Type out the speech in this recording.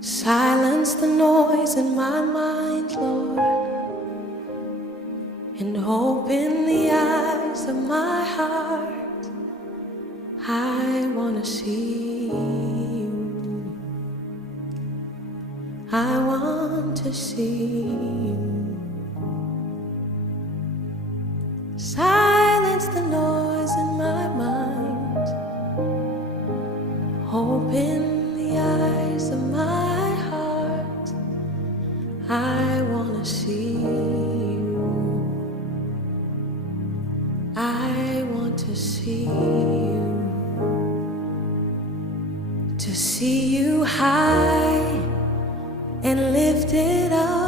Silence the noise in my mind, Lord, and open the eyes of my heart. I want to see you. I want to see you. Silence the noise in my mind. Open the eyes of my heart. I want to see you. I want to see you. To see you high and lifted up,